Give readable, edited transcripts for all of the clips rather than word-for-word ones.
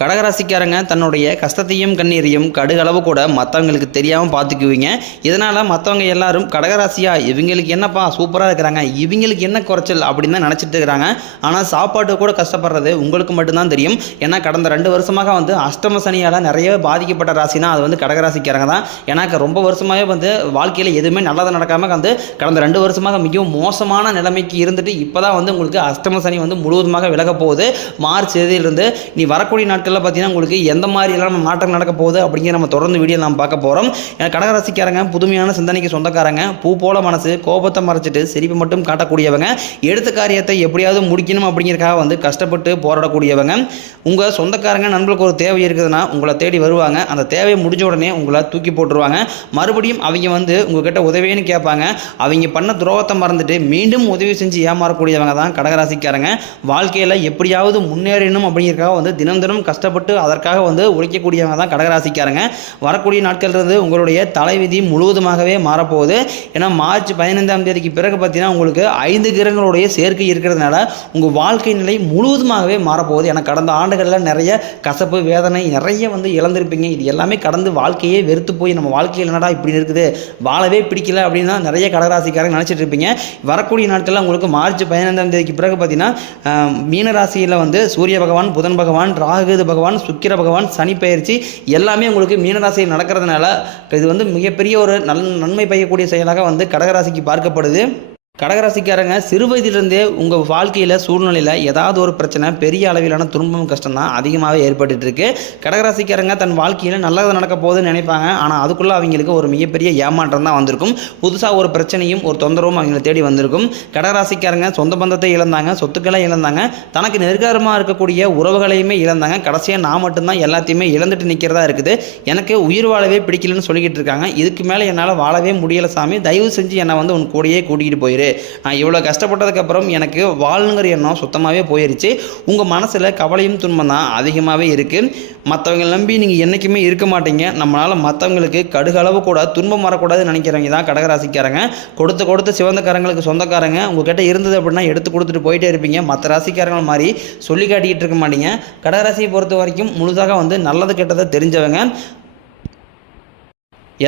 கடகராசிக்காரங்க தன்னுடைய கஷ்டத்தையும் கண்ணீரையும் கடுகளவு கூட மற்றவங்களுக்கு தெரியாமல் பார்த்துக்குவீங்க. இதனால் மற்றவங்க எல்லாரும் கடகராசியா இவங்களுக்கு என்னப்பா சூப்பராக இருக்கிறாங்க, இவங்களுக்கு என்ன குறைச்சல் அப்படின்னு தான் நினச்சிட்டு இருக்கிறாங்க. ஆனால் சாப்பாட்டு கூட கஷ்டப்படுறது உங்களுக்கு மட்டும்தான் தெரியும். ஏன்னா கடந்த 2 வருஷமாக அஷ்டம சனியால் நிறைய பாதிக்கப்பட்ட ராசினா அது கடகராசிக்காரங்க தான். ஏன்னா ரொம்ப வருஷமாகவே வாழ்க்கையில் எதுவுமே நல்லதாக நடக்காமல் கடந்த 2 வருஷமாக மிகவும் மோசமான நிலைமைக்கு இருந்துட்டு இப்போ தான் உங்களுக்கு அஷ்டம சனி முழுவதுமாக விலக போகுது. மார்ச் தேதியிலிருந்து நீ வரக்கூடிய நாட்கள் பார்த்தீங்கன்னா உங்களுக்கு எந்த மாதிரி எல்லாம் மாற்றம் நடக்க போகுது அப்படிங்கிற நம்ம தொடர்ந்து வீடியோ நாம் பார்க்க போகிறோம். ஏன்னா கடகராசிக்காரங்க புதுமையான சிந்தனைக்கு சொந்தக்காரங்க, பூ போல மனசு, கோபத்தை மறைச்சிட்டு சிரிப்பு மட்டும் காட்டக்கூடியவங்க, எடுத்த காரியத்தை எப்படியாவது முடிக்கணும் அப்படிங்கிறக்காக கஷ்டப்பட்டு போராடக்கூடியவங்க. உங்கள் சொந்தக்காரங்க நண்பர்களுக்கு ஒரு தேவை இருக்குதுன்னா உங்களை தேடி வருவாங்க. அந்த தேவையை முடிஞ்ச உடனே உங்களை தூக்கி போட்டுருவாங்க. மறுபடியும் அவங்க உங்ககிட்ட உதவின்னு கேட்பாங்க. அவங்க பண்ண துரோகத்தை மறந்துட்டு மீண்டும் உதவி செஞ்சு ஏமாறக்கூடியவங்க தான் கடகராசிக்காரங்க. வாழ்க்கையில் எப்படியாவது முன்னேறணும் அப்படிங்கிறக்காக தினம் தினம் கஷ்டப்பட்டு அதற்காக உழைக்கக்கூடியவங்க தான் கடகராசிக்காரங்க. வரக்கூடிய நாட்கள் இருந்து உங்களுடைய தலைவிதி முழுவதுமாகவே மாறப்போகுது. ஏன்னா மார்ச் 15ஆம் தேதிக்கு பிறகு பார்த்தீங்கன்னா உங்களுக்கு 5 கிரகங்களுடைய சேர்க்கை இருக்கிறதுனால உங்கள் வாழ்க்கை நிலை முழுவதுமாகவே மாறப்போகுது. ஏன்னா கடந்த ஆண்டுகளில் நிறைய கசப்பு வேதனை நிறைய இழந்திருப்பீங்க. இது எல்லாமே கடந்து வாழ்க்கையே வெறுத்து போய் நம்ம வாழ்க்கையில் என்னடா இப்படி இருக்குது, வாழவே பிடிக்கல அப்படின்னா நிறைய கடகராசிக்காரங்க நினச்சிட்டு இருப்பீங்க. வரக்கூடிய நாட்களில் உங்களுக்கு மார்ச் 15ஆம் தேதிக்கு பிறகு பார்த்தீங்கன்னா மீனராசியில் சூரிய பகவான், புதன் பகவான், ராகு பகவான், சுக்கிர பகவான், சனி பயிற்சி எல்லாமே உங்களுக்கு மீனராசியில் நடக்கிறதுனால இது மிகப்பெரிய ஒரு நன்மை பயக்கக்கூடிய செயலாக கடகராசிக்கு பார்க்கப்படுது. கடகராசிக்காரங்க சிறு வயதிலிருந்தே உங்கள் வாழ்க்கையில் சூழ்நிலையில் ஏதாவது ஒரு பிரச்சனை, பெரிய அளவிலான துன்பம், கஷ்டம் தான் அதிகமாகவே ஏற்பட்டு இருக்கு. கடகராசிக்காரங்க தன் வாழ்க்கையில் நல்லது நடக்க போகுதுன்னு நினைப்பாங்க. ஆனால் அதுக்குள்ளே அவங்களுக்கு ஒரு மிகப்பெரிய ஏமாற்றம் தான் வந்திருக்கும். புதுசாக ஒரு பிரச்சனையும் ஒரு தொந்தரவும் அவங்களை தேடி வந்திருக்கும். கடகராசிக்காரங்க சொந்த பந்தத்தை இழந்தாங்க, சொத்துக்களை இழந்தாங்க, தனக்கு நெருக்கமாக இருக்கக்கூடிய உறவுகளையுமே இழந்தாங்க. கடைசியாக நான் மட்டும்தான் எல்லாத்தையுமே இழந்துட்டு நிற்கிறதா இருக்குது, எனக்கு உயிர் வாழவே பிடிக்கலன்னு சொல்லிக்கிட்டு இருக்காங்க. இதுக்கு மேலே என்னால் வாழவே முடியலை சாமி, தயவு செஞ்சு என்னை உன் கூடயே கூட்டிகிட்டு போயிரு, நான் இவ்வளோ கஷ்டப்பட்டதுக்கப்புறம் எனக்கு வாழணுங்கிற எண்ணம் சுத்தமாகவே போயிடுச்சு. உங்கள் மனசில் கவலையும் துன்பம் தான் அதிகமாகவே இருக்குது. மற்றவங்க நம்பி நீங்கள் என்றைக்குமே இருக்க மாட்டீங்க. நம்மளால் மற்றவங்களுக்கு கடுகளவு கூட துன்பம் வரக்கூடாதுன்னு நினைக்கிறவங்க தான் கடகராசிக்காரங்க. கொடுத்து சிவந்தக்காரங்களுக்கு சொந்தக்காரங்க. உங்கள்கிட்ட இருந்தது அப்படின்னா எடுத்து கொடுத்துட்டு போயிட்டே இருப்பீங்க. மற்ற ராசிக்காரங்க மாதிரி சொல்லி காட்டிக்கிட்டு இருக்க மாட்டீங்க. கடகராசியை பொறுத்த வரைக்கும் முழுதாக நல்லது கெட்டதை தெரிஞ்சவங்க,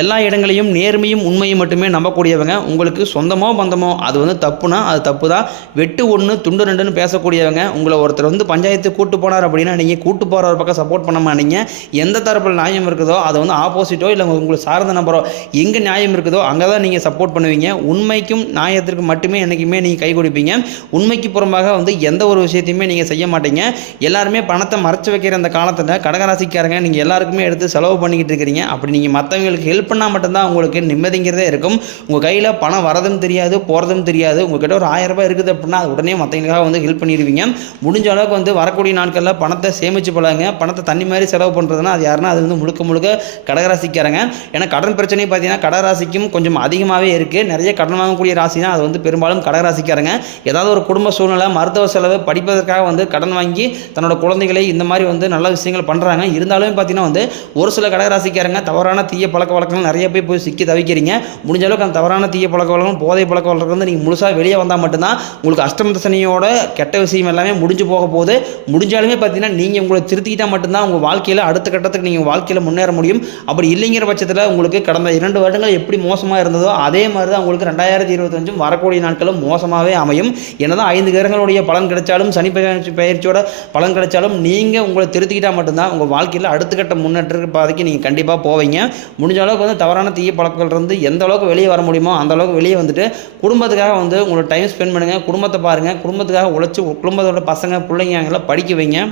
எல்லா இடங்களையும் நேர்மையும் உண்மையும் மட்டுமே நம்பக்கூடியவங்க. உங்களுக்கு சொந்தமோ பந்தமோ அது தப்புனா அது தப்பு தான், வெட்டு 1 துண்டு 2ன்னு பேசக்கூடியவங்க. உங்களை ஒருத்தர் பஞ்சாயத்து கூட்டு போனார் அப்படின்னா நீங்கள் கூட்டு போகிற ஒரு பக்கம் சப்போர்ட் பண்ண மாட்டீங்க. எந்த தரப்பில் நியாயம் இருக்குதோ அதை ஆப்போசிட்டோ இல்லை உங்களுக்கு சார்ந்த நபரோ எங்கே நியாயம் இருக்குதோ அங்கே தான் நீங்கள் சப்போர்ட் பண்ணுவீங்க. உண்மைக்கும் நியாயத்திற்கு மட்டுமே என்றைக்குமே நீங்கள் கை கொடுப்பீங்க. உண்மைக்கு புறம்பாக எந்த ஒரு விஷயத்தையுமே நீங்கள் செய்ய மாட்டீங்க. எல்லாருமே பணத்தை மறைச்சு வைக்கிற அந்த காலத்தில் கடகராசிக்காரங்க நீங்கள் எல்லாருக்குமே எடுத்து செலவு பண்ணிக்கிட்டு இருக்கிறீங்க. அப்படி நீங்கள் மற்றவங்களுக்கு ஹெல்ப் பண்ணால் மட்டும்தான் உங்களுக்கு நிம்மதிங்கிறதே இருக்கும். உங்கள் கையில் பணம் வரதும் தெரியாது, போகிறதும் தெரியாது. உங்கள்கிட்ட ஒரு 1000 ரூபாய் இருக்குது அப்படின்னா அது உடனே மற்றவங்களுக்காக ஹெல்ப் பண்ணிடுவீங்க. முடிஞ்ச அளவுக்கு வரக்கூடிய நாட்களில் பணத்தை சேமித்து பழகுங்க. பணத்தை தண்ணி மாதிரி செலவு பண்ணுறதுனா அது யாருன்னா அது முழுக்க கடகராசிக்காரங்க. ஏன்னா கடன் பிரச்சனை பார்த்தீங்கன்னா கடகராசிக்கும் கொஞ்சம் அதிகமாகவே இருக்குது. நிறைய கடன் வாங்கக்கூடிய ராசினா அது பெரும்பாலும் கடகராசிக்காரங்க. ஏதாவது ஒரு குடும்ப சூழ்நிலை, மருத்துவ செலவு, படிப்பதற்காக கடன் வாங்கி தன்னோட குழந்தைகளை இந்த மாதிரி நல்ல விஷயங்கள் பண்ணுறாங்க. இருந்தாலும் பார்த்தீங்கன்னா ஒரு சில கடகராசிக்காரங்க தவறான தீய பழக்க வழக்கங்கள் நிறைய போய் சிக்கி தவிக்கிறீங்க. முடிஞ்ச அளவுக்கு அந்த தவறான தீய பழக்க வழக்கம், போதை பழக்க வழக்கம் நீங்கள் முழுசாக வெளியே வந்தால் மட்டும்தான் உங்களுக்கு அஷ்டம சனியோட கெட்ட விஷயம் எல்லாமே முடிஞ்சு போக போகுது. முடிஞ்சாலுமே பார்த்தீங்கன்னா நீங்கள் உங்களை திருத்திக்கிட்டால் மட்டும்தான் உங்கள் வாழ்க்கையில் அடுத்த கட்டத்துக்கு நீங்கள் வாழ்க்கையில் முன்னேற முடியும். அப்படி இல்லைங்கிற பட்சத்தில் உங்களுக்கு கடந்த 2 வருடங்கள் எப்படி மோசமாக இருந்ததோ அதே மாதிரி தான் உங்களுக்கு 2025 வரக்கூடிய நாட்களும் மோசமாகவே அமையும். என்னதான் 5 கிரகங்களுடைய பலன் கிடைச்சாலும், சனி பயிற்சியோட பலன் கிடைச்சாலும் நீங்கள் உங்களை திருத்திக்கிட்டால் மட்டும்தான் உங்கள் வாழ்க்கையில் அடுத்த கட்ட முன்னேற்ற பாதைக்கு நீங்கள் கண்டிப்பாக போவீங்க. முடிஞ்ச அளவுக்கு தவறான தீய பழக்கங்கள் இருந்து எந்த அளவுக்கு வெளியே வர முடியுமோ அந்த அளவுக்கு வெளியே வந்துட்டு குடும்பத்துக்காக உங்களோட டைம் ஸ்பெண்ட் பண்ணுங்கள். குடும்பத்தை பாருங்கள். குடும்பத்துக்காக உழைச்சி குடும்பத்தோட பசங்க பிள்ளைங்க அவங்கள படிக்க வைங்க.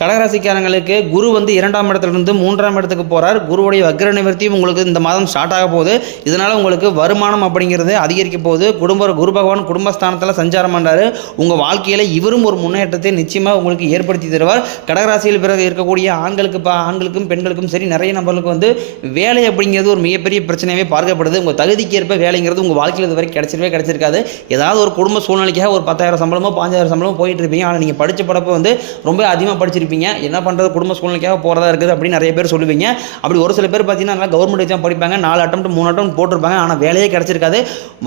கடகராசிக்காரங்களுக்கு குரு 2ஆம் இடத்துலேருந்து 3ஆம் இடத்துக்கு போகிறார். குருவுடைய வக்ர நிவர்த்தியும் உங்களுக்கு இந்த மாதம் ஸ்டார்ட் ஆக போகுது. இதனால் உங்களுக்கு வருமானம் அப்படிங்கிறது அதிகரிக்க போகுது. குரு பகவான் குடும்பஸ்தானத்தில் சஞ்சாரம் பண்ணுறாரு. உங்கள் வாழ்க்கையில் இவரும் ஒரு முன்னேற்றத்தை நிச்சயமாக உங்களுக்கு ஏற்படுத்தி தருவார். கடகராசியில் பிறகு இருக்கக்கூடிய ஆண்களுக்கும் பெண்களுக்கும் சரி நிறைய நபர்களுக்கு வேலை அப்படிங்கிறது ஒரு மிகப்பெரிய பிரச்சனையாகவே பார்க்கப்படுது. உங்கள் தகுதிக்கு ஏற்ப வேலைங்கிறது உங்கள் வாழ்க்கையில் இது வரைக்கும் கிடைச்சிருக்காது. ஏதாவது ஒரு குடும்ப சூழ்நிலைக்காக ஒரு 10,000 சம்பளமோ 5,000 சம்பளமோ போயிட்டு இருப்பீங்க. ஆனால் நீங்கள் படித்த படப்போ ரொம்ப அதிகமாக படிச்சிருப்பீங்க. படிச்சிருப்பீங்க, என்ன பண்ணுறது குடும்ப சூழ்நிலைக்காக போகிறதா இருக்குது அப்படின்னு நிறைய பேர் சொல்லுவீங்க. அப்படி ஒரு சில பேர் பார்த்தீங்கன்னா நல்லா கவர்மெண்ட் எக்ஸாம் படிப்பாங்க, 4 அட்டெம்ப்ட் 3 அட்டெம்ப்ட் போட்டிருப்பாங்க, ஆனால் வேலையே கிடச்சிருக்காது.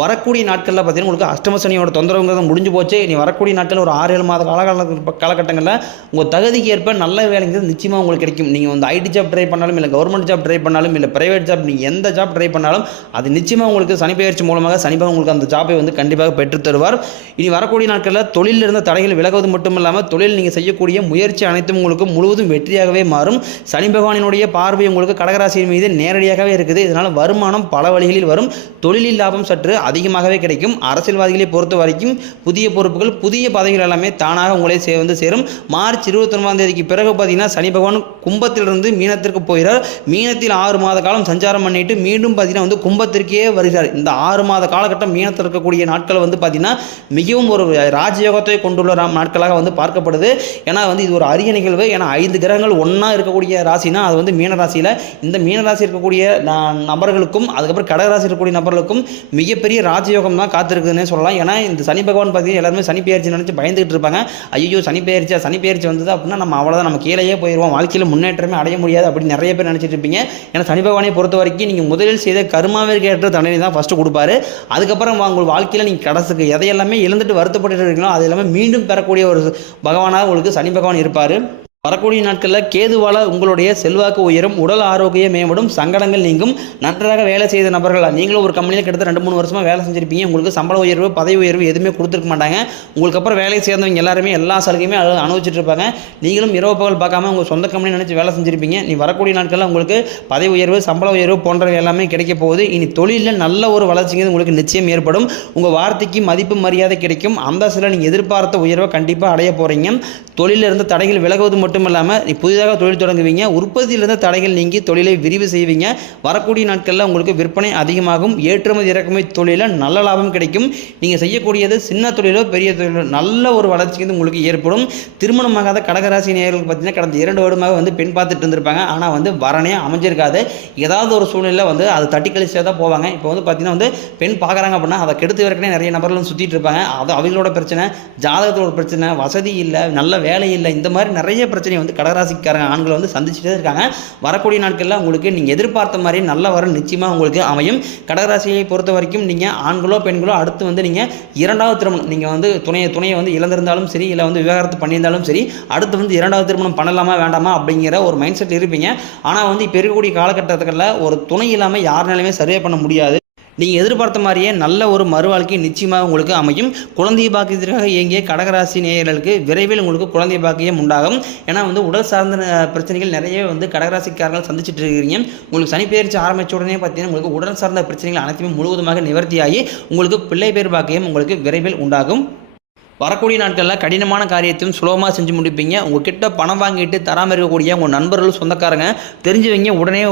வரக்கூடிய நாட்களில் பார்த்தீங்கன்னா உங்களுக்கு அஷ்டம சனியோட தொந்தரவுங்கிறது முடிஞ்சு போச்சு. இனி வரக்கூடிய நாட்கள் ஒரு 6-7 மாத காலகட்டங்களில் உங்கள் தகுதிக்கு ஏற்ப நல்ல வேலைங்கிறது நிச்சயமாக உங்களுக்கு கிடைக்கும். நீங்கள் வந்து ஐடி ஜாப் ட்ரை பண்ணாலும், இல்லை கவர்மெண்ட் ஜாப் ட்ரை பண்ணாலும், இல்லை பிரைவேட் ஜாப், நீங்கள் எந்த ஜாப் ட்ரை பண்ணாலும் அது நிச்சயமாக உங்களுக்கு சனி பெயர்ச்சி மூலமாக சனிபகவான் உங்களுக்கு அந்த ஜாப்பை வந்து கண்டிப்பாக பெற்றுத் தருவார். இனி வரக்கூடிய நாட்களில் தொழிலில் இருந்த தடைகள் விலகுவது மட்டும் இல்லாமல் தொழில் நீங்கள் செய்யக்கூடிய முயற்சி அனைத்தும் உங்களுக்கு முழுவதும் வெற்றியாகவே மாறும். சனி பகவானினுடைய பார்வை உங்களுக்கு கடகராசியின் மீது நேரடியாகவே இருக்குது. இதனால் வருமானம் பல வழிகளில் வரும். தொழிலில் லாபம் சற்று அதிகமாகவே கிடைக்கும். அரசியல்வாதிகளை பொறுத்த வரைக்கும் புதிய பொறுப்புகள், புதிய பதவிகள் எல்லாமே தானாக உங்களை வந்து சேரும். மார்ச் 29ஆம் தேதிக்கு பிறகு பார்த்தீங்கன்னா சனி பகவான் கும்பத்திலிருந்து மீனத்திற்கு போகிறார். மீனத்தில் 6 மாத காலம் சஞ்சாரம் பண்ணிட்டு மீண்டும் பார்த்தீங்கன்னா வந்து கும்பத்திற்கே வருகிறார். இந்த 6 மாத காலகட்டம் மீனத்தில் இருக்கக்கூடிய நாட்கள் வந்து பார்த்தீங்கன்னா மிகவும் ஒரு ராஜயோகத்தை கொண்டுள்ள நாட்களாக வந்து பார்க்கப்படுது. ஏன்னா வந்து இது ஒரு அரிய நிகழ்வு. ஏன்னா 5 கிரகங்கள் ஒன்றா இருக்கக்கூடிய ராசினா அது வந்து மீன ராசியில். இந்த மீன ராசி இருக்கக்கூடிய நபர்களுக்கும் அதுக்கப்புறம் கடகராசி இருக்கக்கூடிய நபர்களுக்கும் மிகப்பெரிய ராஜயோகம் தான் காத்திருக்குதுன்னே சொல்லலாம். ஏன்னா இந்த சனி பகவான் பார்த்தீங்கன்னா எல்லாருமே சனி பெயர்ச்சி நினச்சி பயந்துகிட்டு இருப்பாங்க. ஐயோ சனி பெயர்ச்சி வந்தது அப்படின்னா நம்ம அவ்வளோதான், நம்ம கீழேயே போயிடுவோம், வாழ்க்கையில் முன்னேற்றமே அடைய முடியாது அப்படின்னு நிறைய பேர் நினச்சிட்டு இருப்பீங்க. ஏன்னா சனி பகவானை பொறுத்த வரைக்கும் நீங்கள் முதலில் செய்த கர்மாவிற்கு ஏற்ற தண்டனை தான் ஃபஸ்ட்டு கொடுப்பாரு. அதுக்கப்புறம் உங்கள் வாழ்க்கையில் நீங்கள் கடைசிக்கு எதையெல்லாமே இழந்துட்டு வருத்தப்பட்டு இருக்கீங்களோ அது எல்லாமே மீண்டும் பெறக்கூடிய ஒரு பகவானாக உங்களுக்கு சனி பகவான் இருப்பார். வரக்கூடிய நாட்களில் கேதுவால் உங்களுடைய செல்வாக்கு உயரும், உடல் ஆரோக்கியம் மேம்படும், சங்கடங்கள் நீங்கும். நன்றாக வேலை செய்த நபர்கள் நீங்களும் ஒரு கம்பெனியில் கிட்டத்தட்ட 2-3 வருஷமாக வேலை செஞ்சிருப்பீங்க. உங்களுக்கு சம்பள உயர்வு, பதவி உயர்வு எதுவுமே கொடுத்துருக்க மாட்டாங்க. உங்களுக்கு அப்புறம் வேலை சேர்ந்தவங்க எல்லாருமே எல்லா சலுகையுமே அனுபவிச்சுட்டு இருப்பாங்க. நீங்களும் இரவு பகல் பார்க்காம உங்கள் சொந்த கம்பெனி நினச்சி வேலை செஞ்சிருப்பீங்க. நீ வரக்கூடிய நாட்களில் உங்களுக்கு பதவி உயர்வு, சம்பள உயர்வு போன்றவை எல்லாமே கிடைக்க போகுது. இனி தொழிலில் நல்ல ஒரு வளர்ச்சிங்கிறது உங்களுக்கு நிச்சயம் ஏற்படும். உங்கள் வார்த்தைக்கு மதிப்பு மரியாதை கிடைக்கும். அந்த சில நீங்கள் எதிர்பார்த்த உயர்வை கண்டிப்பாக அடைய போகிறீங்க. தொழிலில் இருந்த தடைகள் விலகுவது மட்டும் இல்லாமல் நீ புதிதாக தொழில் தொடங்குவீங்க. உற்பத்தியிலிருந்து தடைகள் நீங்கி தொழிலை விரிவு செய்வீங்க. வரக்கூடிய நாட்களில் உங்களுக்கு விற்பனை அதிகமாகும். ஏற்றுமதி இறக்குமதி தொழிலில் நல்ல லாபம் கிடைக்கும். நீங்கள் செய்யக்கூடியது சின்ன தொழிலோ பெரிய தொழிலோ நல்ல ஒரு வளர்ச்சி உங்களுக்கு ஏற்படும். திருமணமாகாத கடகராசி நேயர்களுக்கு பார்த்தீங்கன்னா கடந்த 2 வருடமாக வந்து பெண் பார்த்துட்டு இருந்திருப்பாங்க. ஆனால் வந்து வரனே அமைஞ்சிருக்காது. ஏதாவது ஒரு சூழ்நிலை வந்து அது தட்டி கழிச்சே தான் போவாங்க. இப்போ வந்து பார்த்தீங்கன்னா வந்து பெண் பார்க்குறாங்க அப்படின்னா அதை கெடுத்து வரைக்கும் நிறைய நபர்களும் சுற்றிட்டு இருப்பாங்க. அது அவங்களோட பிரச்சனை, ஜாதகத்தோட பிரச்சனை, வசதி இல்லை, நல்ல வேலை இல்லை, இந்த மாதிரி நிறைய பிரச்சனை வந்து கடகராசிக்காரங்க ஆண்களை வந்து சந்திச்சுட்டே இருக்காங்க. வரக்கூடிய நாட்களில் உங்களுக்கு நீங்கள் எதிர்பார்த்த மாதிரி நல்ல வரம் நிச்சயமாக உங்களுக்கு அமையும். கடகராசியை பொறுத்த வரைக்கும் நீங்கள் ஆண்களோ பெண்களோ அடுத்து வந்து நீங்கள் 2வது திருமணம், நீங்கள் வந்து துணையை வந்து இழந்திருந்தாலும் சரி, இல்லை வந்து விவாகரத்து பண்ணியிருந்தாலும் சரி, அடுத்து வந்து 2வது திருமணம் பண்ணலாமா வேண்டாமா அப்படிங்கிற ஒரு மைண்ட் செட் இருப்பீங்க. ஆனால் வந்து இப்போ இருக்கக்கூடிய காலகட்டத்தில் ஒரு துணை இல்லாமல் யாருனாலுமே சர்வே பண்ண முடியாது. நீங்கள் எதிர்பார்த்த மாதிரியே நல்ல ஒரு மறுவாழ்க்கை நிச்சயமாக உங்களுக்கு அமையும். குழந்தை பாக்கியத்திற்காக இயங்கிய கடகராசி நேயர்களுக்கு விரைவில் உங்களுக்கு குழந்தை பாக்கியம் உண்டாகும். ஏன்னா வந்து உடல் சார்ந்த பிரச்சனைகள் நிறைய வந்து கடகராசிக்காரர்கள் சந்திச்சுட்டு இருக்கிறீங்க. உங்களுக்கு சனி பெயர்ச்சி ஆரம்பித்த உடனே பார்த்தீங்கன்னா உங்களுக்கு உடல் சார்ந்த பிரச்சனைகள் அனைத்துமே முழுவதுமாக நிவர்த்தியாகி உங்களுக்கு பிள்ளை பேர் பாக்கியம் உங்களுக்கு விரைவில் உண்டாகும். வரக்கூடிய நாட்களில் கடினமான காரியத்தையும் சுலபமாக செஞ்சு முடிப்பீங்க. உங்ககிட்ட பணம் வாங்கிட்டு தராமல் இருக்கக்கூடிய உங்கள் நண்பர்கள், சொந்தக்காரங்க, தெரிஞ்சவங்க உடனே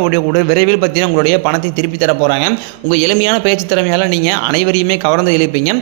விரைவில் பார்த்தீங்கன்னா உங்களுடைய பணத்தை திருப்பி தர போகிறாங்க. உங்கள் எளிமையான பேச்சு திறமையால் நீங்கள் அனைவரையுமே கவர்ந்து எழுப்பீங்க.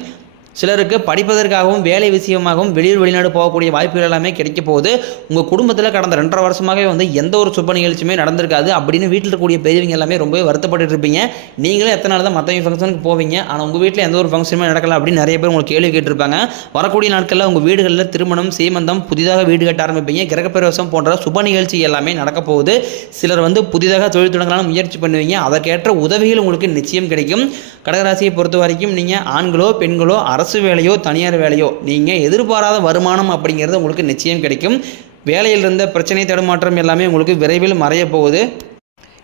சிலருக்கு படிப்பதற்காகவும் வேலை விஷயமாகவும் வெளிநாடு போகக்கூடிய வாய்ப்புகள் எல்லாமே கிடைக்க போகுது. உங்கள் குடும்பத்தில் கடந்த 2.5 வருஷமாகவே வந்து எந்த ஒரு சுப நிகழ்ச்சியுமே நடந்திருக்காது அப்படின்னு வீட்டில் இருக்கக்கூடிய பெரியவங்க எல்லாமே ரொம்பவே வருத்தப்பட்டு இருப்பீங்க. நீங்களே எத்தனை நாள் தான் மற்றவங்க ஃபங்க்ஷனுக்கு போவீங்க, ஆனால் உங்கள் வீட்டில் எந்த ஒரு ஃபங்க்ஷனுமே நடக்கல அப்படின்னு நிறைய பேர் உங்களுக்கு கேள்வி கேட்டிருப்பாங்க. வரக்கூடிய நாட்களில் உங்கள் வீடுகளில் திருமணம், சீமந்தம், புதிதாக வீடு கட்ட ஆரம்பிப்பீங்க. கிரகப்பிரவேசம் போன்ற சுப நிகழ்ச்சி எல்லாமே நடக்க போகுது. சிலர் வந்து புதிதாக தொழில் தொடங்கலாம் முயற்சி பண்ணுவீங்க. அதற்கேற்ற உதவிகள் உங்களுக்கு நிச்சயம் கிடைக்கும். கடகராசியை பொறுத்த வரைக்கும் நீங்கள் ஆண்களோ பெண்களோ அரசு வேலையோ தனியார் வேலையோ நீங்கள் எதிர்பாராத வருமானம் அப்படிங்கிறது உங்களுக்கு நிச்சயம் கிடைக்கும். வேலையில் இருந்த பிரச்சனை, தடுமாற்றம் எல்லாமே உங்களுக்கு விரைவில் மறைய போகுது.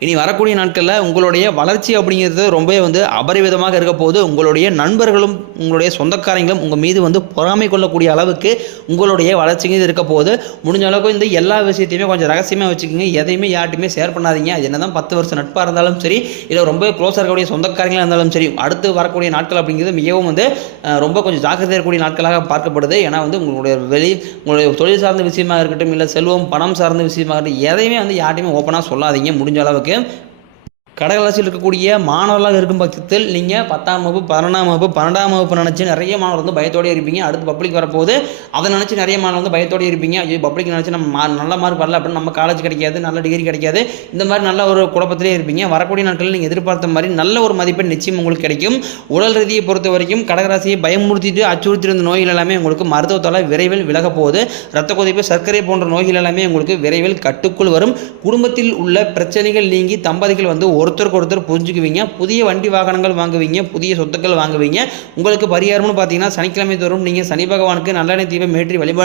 இனி வரக்கூடிய நாட்களில் உங்களுடைய வளர்ச்சி அப்படிங்கிறது ரொம்பவே வந்து அபரிவிதமாக இருக்க போது. உங்களுடைய நண்பர்களும் உங்களுடைய சொந்தக்காரங்களும் உங்கள் மீது வந்து பொறாமை கொள்ளக்கூடிய அளவுக்கு உங்களுடைய வளர்ச்சிங்கிறது இருக்க போது. முடிஞ்ச அளவுக்கு இந்த எல்லா விஷயத்தையுமே கொஞ்சம் ரகசியமாக வச்சுக்கோங்க. எதையுமே யார்ட்டையுமே ஷேர் பண்ணாதீங்க. அது என்ன தான் 10 வருஷம் நட்பாக இருந்தாலும் சரி, இல்லை ரொம்ப க்ளோஸாக இருக்கக்கூடிய சொந்தக்காரங்களாக இருந்தாலும் சரி, அடுத்து வரக்கூடிய நாட்கள் அப்படிங்கிறது மிகவும் வந்து ரொம்ப கொஞ்சம் ஜாக்கிரதையாக இருக்கக்கூடிய நாட்களாக பார்க்கப்படுது. ஏன்னா வந்து உங்களுடைய தொழில் சார்ந்த விஷயமாக இருக்கட்டும், இல்லை செல்வம் பணம் சார்ந்த விஷயமாக இருக்கட்டும், எதையுமே வந்து யார்ட்டையுமே ஓப்பனாக சொல்லாதீங்க முடிஞ்ச அளவுக்கு. கடகராசியில் இருக்கக்கூடிய மாணவர்களாக இருக்கும் பட்சத்தில் நீங்கள் 10ஆம் வகுப்பு 11ஆம் வகுப்பு 12ஆம் வகுப்பு நினச்சி நிறைய மாணவர் வந்து பயத்தோடே இருப்பீங்க. அடுத்து பப்ளிக் வரப்போகுது, அதை நினச்சி நிறைய மாணவர் வந்து பயத்தோடே இருப்பீங்க. ஐயோ பப்ளிக் நினச்சி நம்ம நல்ல மார்க் வரல அப்படின்னு நம்ம காலேஜ் கிடைக்காது, நல்ல டிகிரி கிடைக்காது, இந்த மாதிரி நல்ல ஒரு குழப்பத்திலே இருப்பீங்க. வரக்கூடிய நாட்களில் நீங்கள் எதிர்பார்த்த மாதிரி நல்ல ஒரு மதிப்பெண் நிச்சயம் உங்களுக்கு கிடைக்கும். உடல் ரீதியை பொறுத்த வரைக்கும் கடகராசியை பயமுறுத்திட்டு அச்சுறுத்திருந்த நோய்கள் எல்லாமே உங்களுக்கு மருத்துவத்தால் விரைவில் விலக போகுது. இரத்த கொதிப்பு, சர்க்கரை போன்ற நோய்கள் எல்லாமே உங்களுக்கு விரைவில் கட்டுக்குள் வரும். குடும்பத்தில் உள்ள பிரச்சனைகள் நீங்கி தம்பதிகள் வந்து ஒருத்தருக்கு ஒருத்தர் புரிஞ்சுக்குவீங்க. புதிய வண்டி வாகனங்கள் வாங்குவீங்க, புதிய சொத்துக்கள் வாங்குவீங்க. உங்களுக்கு பரிகாரம்னு பார்த்தீங்கன்னா சனிக்கிழமை தோறும் நீங்கள் சனி பகவானுக்கு நல்லெண்ணெய் தீபம் ஏற்றி வழிபாடு